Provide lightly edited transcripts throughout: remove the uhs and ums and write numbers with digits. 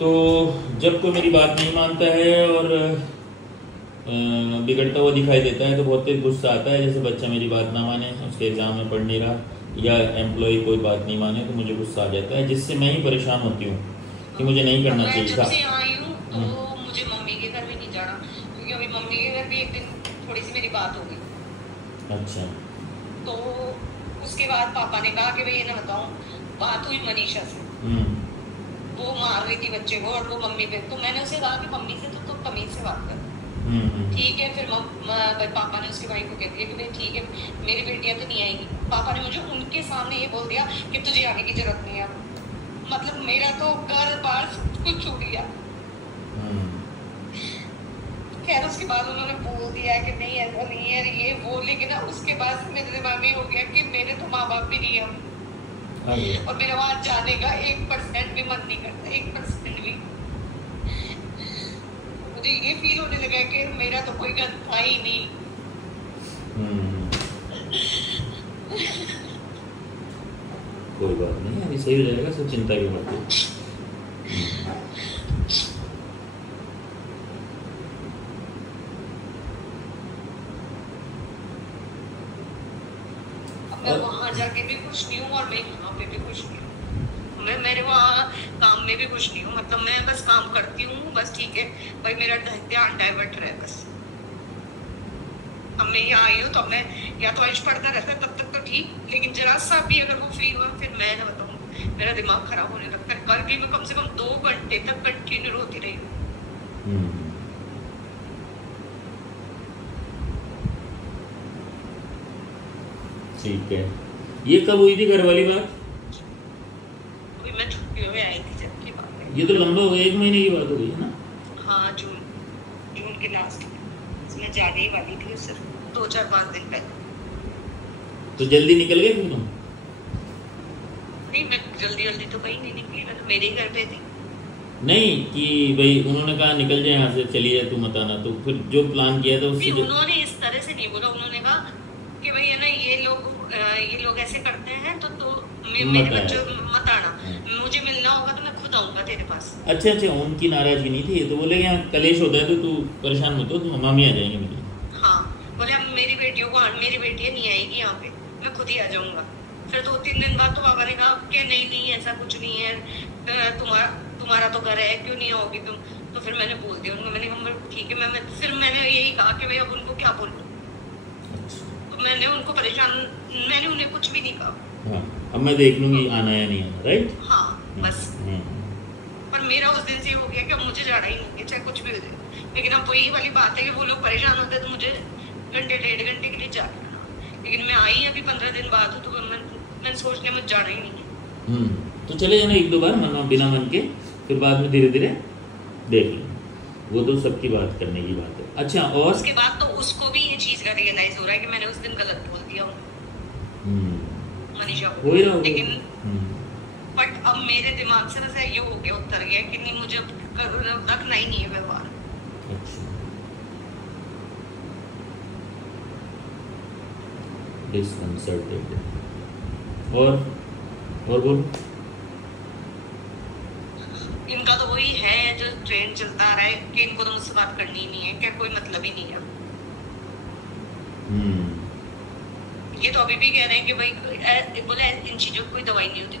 तो जब कोई मेरी बात नहीं मानता है और बिगड़ता हुआ दिखाई देता है तो बहुत तेज गुस्सा आता है। जैसे बच्चा मेरी बात ना माने, उसके एग्ज़ाम में पढ़ नहीं रहा, या एम्प्लॉय कोई बात नहीं माने, तो मुझे गुस्सा आ जाता है, जिससे मैं ही परेशान होती हूँ कि मुझे नहीं करना मैं चाहिए जब था। से आई हूँ तो मुझे मम्मी के घर भी नहीं जाना, क्योंकि अभी मम्मी के घर भी एक दिन थोड़ी सी मेरी बात हो गई। अच्छा। तो उसके बाद पापा ने कहा कि भाई ये ना बताऊँ, बात हुई मनीषा से, हम्म। वो मार रही थी बच्चे को और वो मम्मी पे, तो मैंने उसे कहा कि मम्मी से तो तुम तमीज से बात कर। हम्म। ठीक है, फिर पापा ने उसके भाई को कह दिया कि भाई ठीक है, मेरी बेटियां तो नहीं आएगी। पापा ने मुझे उनके सामने ये बोल दिया कि तुझे आने की जरूरत नहीं है। मतलब मेरा तो घर बार सब कुछ छूट गया। खैर उसके बाद उन्होंने बोल दिया कि नहीं ऐसा नहीं है ये वो, लेकिन ना उसके बाद मेरे दिमाग में हो गया कि मेरे तो माँ बाप भी नहीं है, और मेरा वहां जाने का 1% भी मन नहीं करता, 1% भी। मुझे ये फील होने लगा कि मेरा तो कोई घर था ही नहीं। कोई बात नहीं, अभी सही हो जाएगा, सब चिंता की बात है। मैं वहां जाके भी खुश नहीं हूँ और मैं यहाँ पे भी खुश नहीं हूँ। मैं मेरे वहाँ काम में भी खुश नहीं हूँ। मतलब मैं बस काम करती हूँ, बस ठीक है भाई, मेरा ध्यान डाइवर्ट रहे बस। अब मैं यहाँ आई हूँ तो मैं या तो अंश पढ़ता रहता है तब तक तो ठीक, लेकिन जरा सा भी अगर वो फ्री हुआ फिर मैं ना बताऊँ मेरा दिमाग खराब होने लगता है। कल भी मैं कम से कम 2 घंटे तक कंटिन्यू रोती रही हूँ। ठीक है। ये कब हुई थी घर वाली बात? अभी मैं छुट्टियों में आई थी जब की बात है। ये तो लंबा हो गया, 1 महीने की बात हो गई है ना? हाँ, जून के लास्ट में मैं जाने ही वाली थी, सिर्फ 2-4-5 दिन पहले। तो जल्दी निकल गए फिर तुम? नहीं, मैं जल्दी तो कहीं नहीं निकली, मैं तो मेरे ही घर पे थी। नहीं कि भाई उन्होंने कहा निकल जाए यहाँ से, चलिए तू मत आना, तो फिर जो प्लान किया था उससे उन्होंने इस तरह से नहीं बोला। उन्होंने कहा कि भाई है ना ये लोग ऐसे करते हैं तो मेरे बच्चों मत आना, मुझे मिलना होगा तो मैं खुद आऊंगा तेरे पास। अच्छा, उनकी नाराजगी नहीं थी, तो बोले यहाँ कलेश होता है तो तू परेशान मत हो, तो मामी आ जाएंगे मिलने। हाँ, बोले अब मेरी बेटियां नहीं आएगी यहाँ पे, मैं खुद ही आ जाऊंगा। फिर 2-3 दिन बाद तो पापा ने कहा कि नहीं ऐसा कुछ नहीं है, तुम्हारा तो घर है, क्यों नहीं आओगी तुम। तो फिर मैंने बोल दिया उनको, मैंने कहा ठीक है। फिर मैंने यही कहा कि भाई अब उनको क्या बोलूं। तो मैंने उन्हें कुछ भी नहीं कहा। हाँ, अब मैं देख लूंगी आना या नहीं आना, राइट? हाँ, बस। पर मेरा उस दिन से हो गया कि अब मुझे जाना ही नहीं है, चाहे कुछ भी हो जाए। लेकिन अब वही वाली बात है कि वो लोग परेशान होते हैं तो मुझे घंटे 1.5 घंटे के लिए जाना। लेकिन मैं आई अभी 15 दिन बाद हूँ, तो मैंने सोच लिया मुझे जाना ही नहीं है। तो चले जाना 1-2 बार बिना मन के, फिर बाद में धीरे धीरे देख लो, वो तो सबकी बात करने की बात है। अच्छा, और उसके बाद तो उसको भी ये चीज का रियलाइज हो रहा है कि मैंने उस दिन गलत बोल दिया मनीषा को। लेकिन बट अब मेरे दिमाग से वैसे ये हो गया, उतर गया कि नहीं, मुझे रखना ही नहीं है व्यवहार। अच्छा, और बोल। इनका तो वही है जो ट्रेंड चलता आ रहा है कि इनको तो मुझसे बात करनी ही नहीं है, क्या कोई मतलब ही नहीं है। ये तो अभी भी कह रहे हैं कि भाई बोले इन चीजों की कोई दवाई नहीं होती,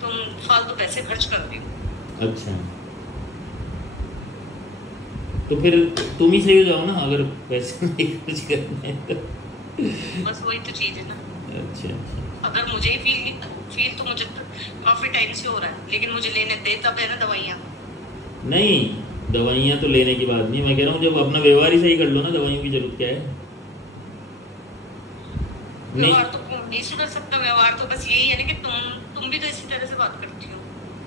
तुम फालतू पैसे खर्च कर रही हो। अच्छा, तो फिर तुम ही सही हो जाओ ना, अगर पैसे नहीं खर्च करने तो। बस वही तो चीज है ना। अच्छा, अगर मुझे ही फील तो मुझे तो काफी टाइम से हो रहा है, लेकिन मुझे लेने दे तब है ना दवाइयाँ। नहीं, दवाइयाँ तो लेने की बात नहीं, मैं कह रहा हूँ जब अपना व्यवहार ही सही कर लो ना, दवाइयों की जरूरत क्या है? व्यवहार तो नहीं सुधर सकता। व्यवहार तो बस यही है ना कि तुम भी तो इसी तरह से बात करती हो।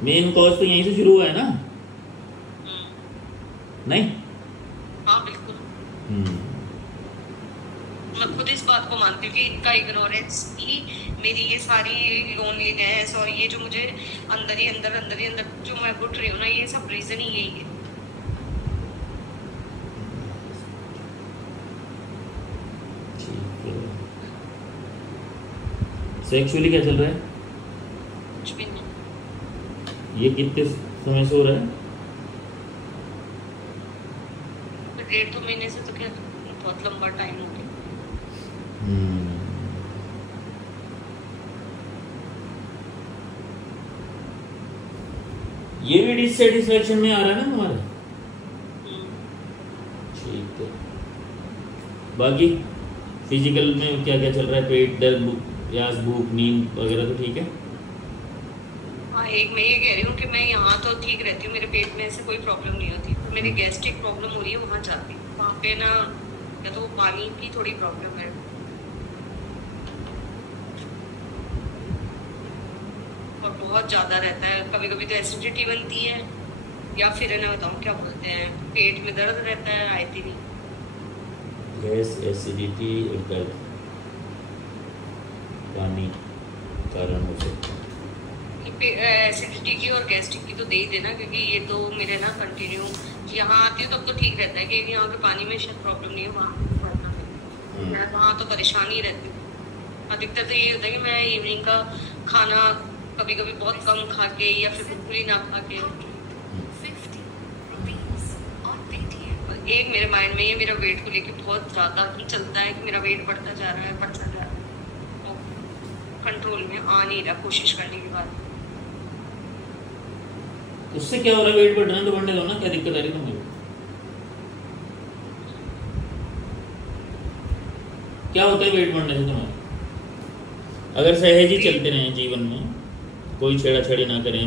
मेन कॉज तो यहीं से शुरू हुआ है ना? नहीं? हाँ, बिल्कुल। मैं खुद इस बात को मानती हूँ कि इनका इग्नोरेंस ही मेरी ये सारी लोनलीनेस और ये जो मुझे अंदर ही अंदर जो मैं घुट रही हूँ ना, ये सब रीजन ही यही है। सेक्सुअली क्या चल रहा है? कुछ भी नहीं। ये कितने समय से हो रहा है? 1.5-2 महीने से तो क्या बहुत लंबा टाइम हो गया। ये भी डिससेटिस्फेक्शन में आ रहा है ना तुम्हारे? ठीक है। बाकी फिजिकल में क्या क्या चल रहा है? पेट दर्द, प्यास, भूख, नींद वगैरह तो ठीक है? हाँ, एक मैं ये कह रही हूँ कि मैं यहाँ तो ठीक रहती हूँ, मेरे पेट में ऐसे कोई प्रॉब्लम नहीं होती, पर मेरी गैस्ट्रिक प्रॉब्लम हो रही है वहाँ जाती हूँ, वहाँ पे ना या तो पानी की थोड़ी प्रॉब्लम है और बहुत ज़्यादा रहता है, कभी कभी तो एसिडिटी बनती है या फिर ना बताऊँ क्या बोलते हैं, पेट में दर्द रहता है, आती नहीं। गैस, एसिडिटी और दर्द पानी कारण हो सकता है। एसिडिटी की और गैस्ट्रिक की तो दे ही देना, क्योंकि ये तो मेरे ना कंटिन्यू यहाँ आती हूँ तब तो ठीक रहता है कि यहाँ के पानी में शायद प्रॉब्लम नहीं है, वहाँ मैं वहाँ तो परेशान ही रहती हूँ। अधिकतर तो ये होता है कि मैं इवनिंग का खाना कभी कभी बहुत कम खा के या फिर बिल्कुल ही ना खा के, एक मेरे माइंड में ये मेरा वेट को लेके बहुत ज़्यादा चलता है कि मेरा वेट बढ़ता जा रहा है, तो कंट्रोल में आ नहीं रहा कोशिश करने के बाद। उससे क्या हो रहा है? वेट बढ़ना तो बढ़ने दो ना, क्या दिक्कत आ रही है तुम्हें? क्या होता है वेट बढ़ने से तुम्हें? अगर सहज ही चलते रहें जीवन में, कोई छेड़ाछेड़ी ना करें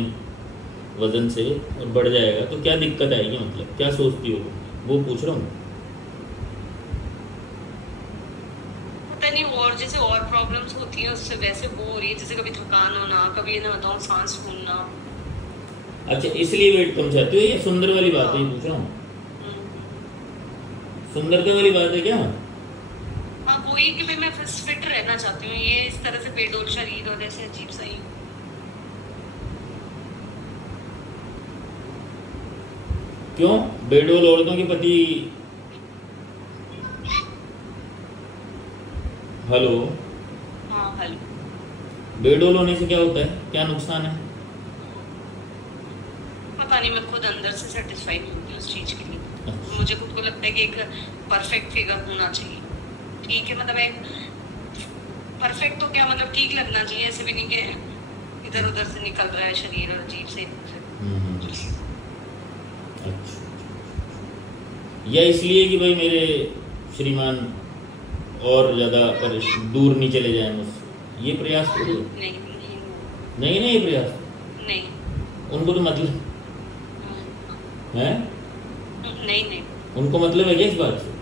वजन से और बढ़ जाएगा तो क्या दिक्कत आएगी? मतलब क्या सोचती हो वो पूछ रहा हूँ। पता नहीं, और जैसे और प्रॉब्लम्स होती हैं उससे वैसे वो हो रही है, जैसे कभी थकान होना, कभी ना बताऊँ सांस फूलना। अच्छा, इसलिए वेट कम चाहती हो? ये सुंदर वाली बात है, ये पूछ रहा हूँ। सुंदरता वाली बात है क्या? हाँ, वही कि भाई मैं फिट रहना चाहती हूँ, ये इस तरह से बेडोल शरीर और ऐसे अजीब सा ही। क्यों? बेडोल औरतों के पति। हेलो? हाँ हेलो। बेडोल होने से क्या होता है? क्या नुकसान है? पता नहीं, मैं खुद अंदर से सेटिस्फाई नहीं होती उस चीज के लिए। मुझे खुद को लगता है कि एक परफेक्ट फिगर होना चाहिए। ठीक है, मतलब एक परफेक्ट तो क्या मतलब ठीक लगना चाहिए, ऐसे भी नहीं कि इधर उधर से निकल रहा है शरीर और अजीब से। अच्छा, या इसलिए कि भाई मेरे श्रीमान और ज़्यादा दूर नहीं चले जाए मुझसे, ये प्रयास थोड़ी? नहीं नहीं, ये प्रयास नहीं। उनको तो मतलब है? नहीं, उनको मतलब है क्या इस बात से?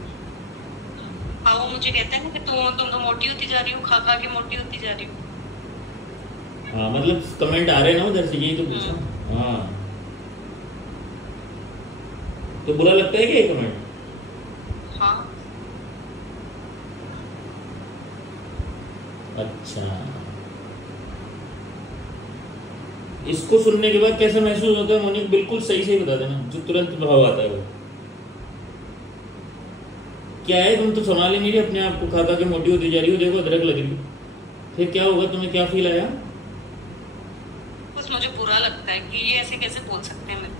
हाँ, वो मुझे कहते हैं कि तुम तो मोटी होती जा रही हो, खा खा के मोटी होती जा रही हो। हाँ, मतलब कमेंट आ रहे हैं ना उधर से, यही तो पूछा। हाँ, तो बुरा लगता है क्या ये कमेंट? हाँ। अच्छा, इसको सुनने के बाद कैसा महसूस होता है मोनिक? बिल्कुल सही से बता देना, जो तुरंत भाव आता है वो क्या है? तुम तो संभाल ही नहीं रही अपने आप को, खा खा के मोटी होती जा रही हो, देखो अदरक लग रही, फिर क्या होगा? तुम्हें क्या फील आया? कुछ मुझे बुरा लगता है कि ये ऐसे कैसे बोल सकते हैं मेरे।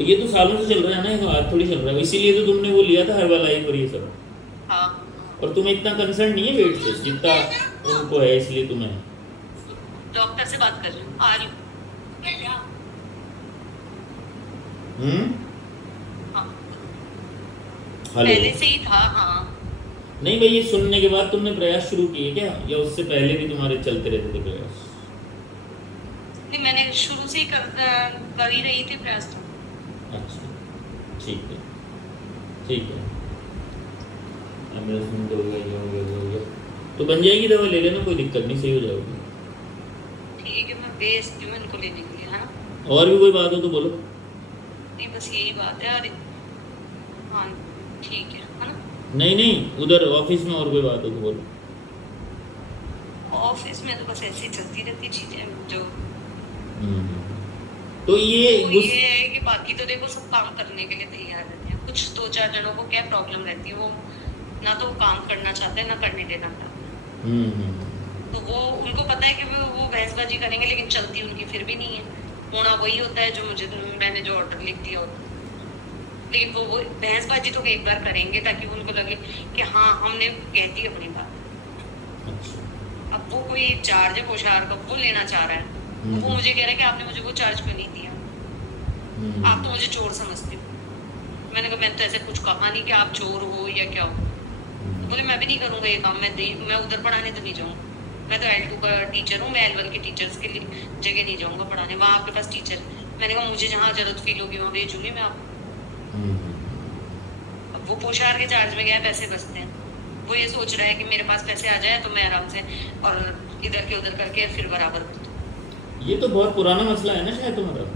ये तो सालों से चल रहा है ना, ये आज थोड़ी चल रहा है, इसीलिए तो तुमने वो लिया था हर्बालाइफ और ये सब। हाँ। और तुम्हें इतना कंसर्न नहीं है वेट से जितना उनको है, इसलिए तुम्हें। डॉक्टर से बात कर रही हूँ, आ रही हूँ। हाँ। पहले से ही था। हाँ, नहीं भाई, ये सुनने के बाद तुमने प्रयास शुरू किए क्या, या उससे पहले भी तुम्हारे चलते रहते थे प्रयास? नहीं, मैंने शुरू से ही कर ही रही थी प्रयास तो। अच्छा, ठीक है ठीक है। अब मेरा सुन हो गया तो बन जाएगी दवा, ले लेना, कोई दिक्कत नहीं, सही हो जाओगी। ठीक है, मैं भेजती हूँ इनको लेने के लिए। हाँ, और भी कोई बात हो तो बोलो। नहीं, बस यही बात है। अरे हाँ, ठीक है ना? नहीं नहीं, उधर ऑफिस में और कोई बात हो तो बोलो। ऑफिस में तो बस ऐसे ही चलती रहती चीजें जो। तो ये है कि बाकी तो देखो सब काम करने के लिए तैयार रहते हैं, कुछ 2-4 जनों को क्या प्रॉब्लम रहती है, वो ना तो काम करना चाहते हैं ना करने देना चाहते हैं। तो तो वो उनको पता है कि वो बहसबाजी करेंगे, लेकिन चलती उनकी फिर भी नहीं है। होना वही होता है जो मैंने जो ऑर्डर लिख दिया होता है, लेकिन वो बहसबाजी तो एक बार करेंगे ताकि उनको लगे कि हाँ हमने कह दी अपनी बात। अच्छा। अब वो कोई चार्ज है पोशार का, वो लेना चाह रहा है, वो मुझे कह रहा है कि आपने मुझे वो चार्ज क्यों नहीं दिया, आप तो मुझे चोर समझते हो। मैंने कहा मैंने तो ऐसे कुछ कहा नहीं कि आप चोर हो या क्या हो। बोले मैं भी नहीं करूंगा ये काम, मैं उधर पढ़ाने तो नहीं जाऊंगा, मैं तो L2 का टीचर हूँ, मैं L1 के टीचर्स के लिए जगह नहीं जाऊंगा पढ़ाने, वहाँ आपके पास टीचर। मैंने कहा मुझे जहाँ जरूरत फील होगी वहाँ भेजूंगी मैं आपको। अब वो पोशार के चार्ज में गया, पैसे बचते हैं, वो ये सोच रहा है कि मेरे पास पैसे आ जाए तो मैं आराम से और इधर के उधर करके फिर बराबर कर दूं। ये तो बहुत पुराना मसला है ना शायद, तो मतलब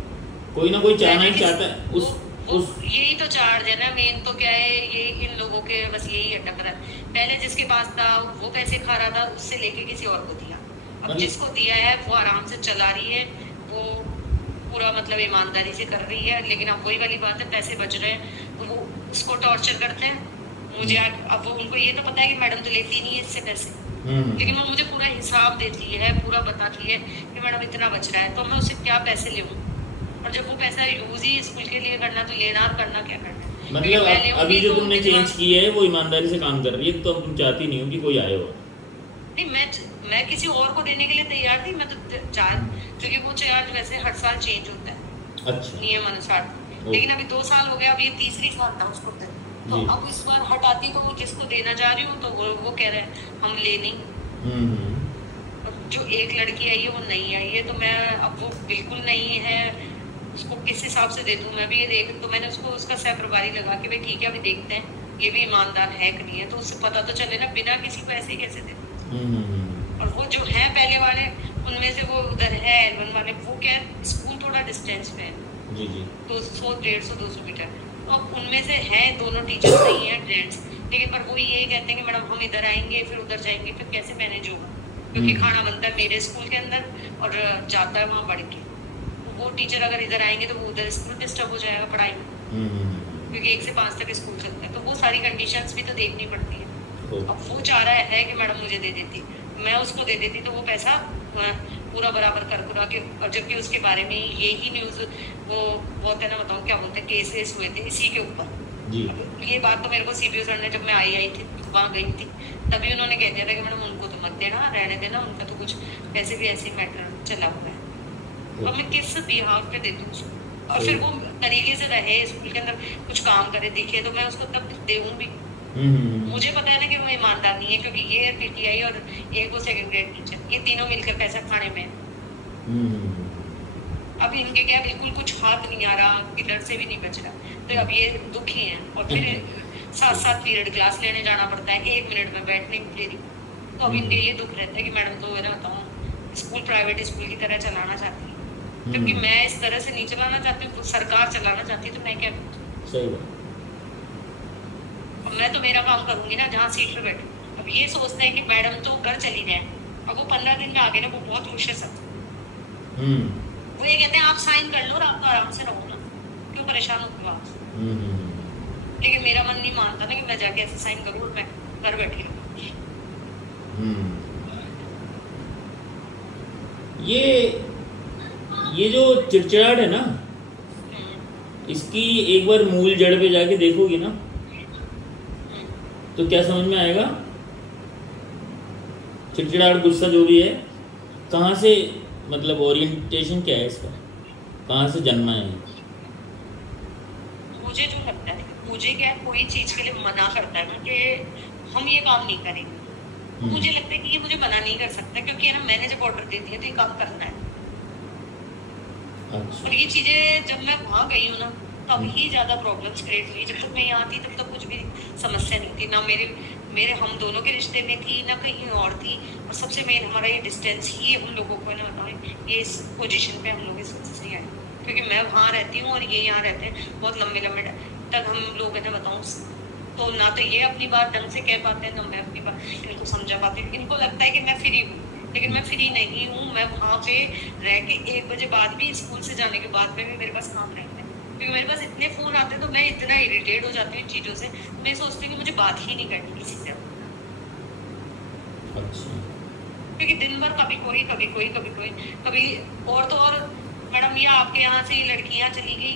कोई ना कोई चाहना ही चाहता है उस यही तो चार्ज है ना मेन। तो क्या है ये इन लोगों के बस यही अटक रहा है। पहले जिसके पास था वो पैसे खा रहा था, उससे लेके किसी और को दिया। अब जिसको दिया है वो आराम से चला रही है, वो पूरा मतलब ईमानदारी से कर रही है। लेकिन अब वही वाली बात है, पैसे बच रहे हैं तो वो उसको टॉर्चर करते हैं। मुझे अब वो उनको ये तो पता है कि मैडम तो लेती नहीं है इससे पैसे, लेकिन वो मुझे पूरा हिसाब देती है, पूरा बताती है कि मैडम इतना बच रहा है, तो मैं उससे क्या पैसे लूँ। और जब वो पैसा यूज ही स्कूल के लिए करना तो लेना और करना क्या करना। मतलब अभी जो तुमने चेंज की है वो ईमानदारी से काम कर रही है, तो तुम चाहती नहीं हो कि कोई आए और नहीं। मैं किसी और को देने के लिए तैयार थी। मैं तो क्योंकि वो चार्ज वैसे हर साल चेंज होता है, अच्छा नियम अनुसार। लेकिन अभी 2 साल हो गया, अब ये तीसरी साल था उसको, तो अब इस बार हटाती तो वो जिसको देना जा रही हूँ तो वो कह रहे हैं हम ले नहीं। जो एक लड़की आई है वो नहीं आई है, तो मैं अब वो बिल्कुल नहीं है, उसको किस हिसाब से दे दूं। मैं भी ये देख, तो मैंने उसको उसका सहप्रभारी लगा कि भाई ठीक है अभी देखते हैं ये भी ईमानदार है कि नहीं है, तो उससे पता तो चले ना, बिना किसी को ऐसे कैसे दे। और वो जो है पहले वाले उनमें से वो उधर है L1 वाले, वो क्या स्कूल थोड़ा डिस्टेंस पे है, जी जी 200-150-200 मीटर। तो अब उनमें से है दोनों टीचर नहीं है जेंट्स, लेकिन पर वो यही कहते हैं कि मैडम हम इधर आएंगे फिर उधर जाएंगे, फिर कैसे मैनेज होगा, क्योंकि खाना बनता है मेरे स्कूल के अंदर और जाता है वहाँ बढ़ के। वो टीचर अगर इधर आएंगे तो वो उधर स्कूल डिस्टर्ब हो जाएगा पढ़ाई में, क्योंकि 1 से 5 तक स्कूल चलता है, तो वो सारी कंडीशंस भी तो देखनी पड़ती है। अब वो चाह रहा है कि मैडम मुझे दे देती, मैं उसको दे देती तो वो पैसा पूरा बराबर कर पूरा के, और जबकि उसके बारे में यही न्यूज़ वो बहुत है ना, बताऊँ क्या बोलते हैं, केसेस हुए थे इसी के ऊपर। ये बात तो मेरे को CPO सर ने जब मैं आई थी वहाँ गई थी तभी उन्होंने कह दिया था कि मैडम उनको तो मत देना, रहने देना, उनका तो कुछ वैसे भी ऐसे मैटर चला हुआ है। अब मैं किस बिहाफ पे देती हूँ उसको, और फिर वो तरीके से रहे स्कूल के अंदर कुछ काम करे दिखे तो मैं उसको तब देऊँ भी। मुझे पता है ना कि वो ईमानदार नहीं है, क्योंकि ये PTI और एक वो सेकंड ग्रेड टीचर, ये तीनों मिलकर पैसा खाने में। अब इनके क्या बिल्कुल कुछ हाथ नहीं आ रहा, किलर से भी नहीं बच रहा, तो अब ये दुखी हैं। और फिर 7-7 पीरियड क्लास लेने जाना पड़ता है, 1 मिनट में बैठने नहीं दे रही, तो अब इनके ये दुख रहता है कि मैडम तो है ना बताऊँ स्कूल प्राइवेट स्कूल की तरह चलाना चाहती है, क्योंकि मैं इस तरह से नहीं चलाना चाहती हूँ, सरकार चलाना चाहती है, तो मैं क्या करूँ। सही बात। अब मैं तो मेरा काम करूंगी ना जहाँ सीट पे बैठूं। अब ये सोचते हैं कि मैडम तो घर चली जाए, अब वो 15 दिन में आ गए ना, वो बहुत खुश है सब। वो ये कहते हैं आप साइन कर लो और आप तो आराम से रहो ना, क्यों परेशान होते हो आप। लेकिन मेरा मन नहीं मानता ना कि मैं जाके ऐसे साइन करूँ और मैं घर बैठी रहूँ। ये जो चिड़चिड़ाहट है ना, इसकी एक बार मूल जड़ पे जाके देखोगी ना तो क्या समझ में आएगा। चिड़चिड़ाहट गुस्सा जो भी है कहाँ से, मतलब ओरिएंटेशन क्या है इसका, कहाँ से जन्मा है। मुझे जो लगता है, मुझे क्या कोई चीज के लिए मना करता है ना कि हम ये काम नहीं करेंगे, मुझे लगता है कि ये मुझे मना नहीं कर सकता, क्योंकि ना मैंने जब ऑर्डर दे दिया तो ये काम करना है। अच्छा। और ये चीजें जब मैं वहाँ गई हूँ ना तब ही ज्यादा प्रॉब्लम्स क्रिएट हुई। जब तक मैं यहाँ थी तब तक कुछ भी समस्या नहीं थी, ना मेरे हम दोनों के रिश्ते में थी ना कहीं और थी। और सबसे मेन हमारा ये डिस्टेंस ही उन लोगों को ना बताएं, ये इस पोजीशन पे हम लोग इस वजह से आए, क्योंकि मैं वहाँ रहती हूँ और ये यहाँ रहते हैं बहुत लंबे लंबे तक हम लोग है ना बताऊँ, तो ना तो ये अपनी बात ढंग से कह पाते हैं ना मैं अपनी बात इनको समझा पाती हूँ। इनको लगता है कि मैं फ्री हूँ, लेकिन मैं फ्री नहीं हूँ। मैं वहाँ पे रह के 1 बजे बाद भी, स्कूल से जाने के बाद में भी मेरे पास काम रहता है, क्योंकि मेरे पास इतने फ़ोन आते हैं तो मैं इतना इरिटेट हो जाती हूँ इन चीज़ों से, मैं सोचती हूँ कि मुझे बात ही नहीं करनी किसी से। अच्छा। क्योंकि दिन भर कभी कोई कभी कोई कभी कोई कभी और तो और मैडम ये आपके यहाँ से लड़कियां चली गई,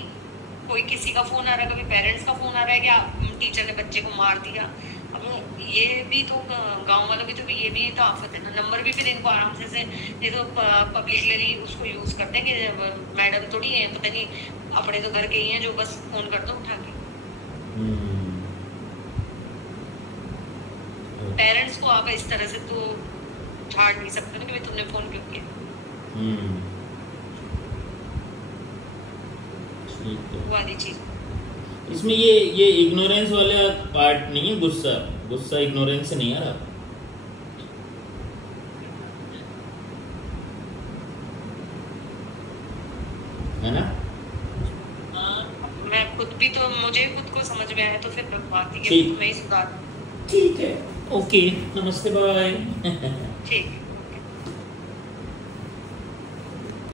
कोई किसी का फोन आ रहा है, कभी पेरेंट्स का फोन आ रहा है कि टीचर ने बच्चे को मार दिया। अब ये भी तो गांव वालों की तो ये भी तो आफत है ना। नंबर भी फिर इनको आराम से ये तो पब्लिकली उसको यूज करते हैं कि मैडम थोड़ी है, पता नहीं अपने तो घर के ही हैं जो बस फोन कर दो उठा के। पेरेंट्स को आप इस तरह से तो झाड़ नहीं सकते ना कि तुमने फोन क्यों किया। वाली चीज इसमें ये इग्नोरेंस वाला पार्ट नहीं है, गुस्सा इग्नोरेंस से नहीं आ रहा है ना। मैं खुद भी तो मुझे खुद को समझ में आया तो फिर बात ही मैं ही सुधार। ठीक है, ओके, नमस्ते, बाय। ठीक है।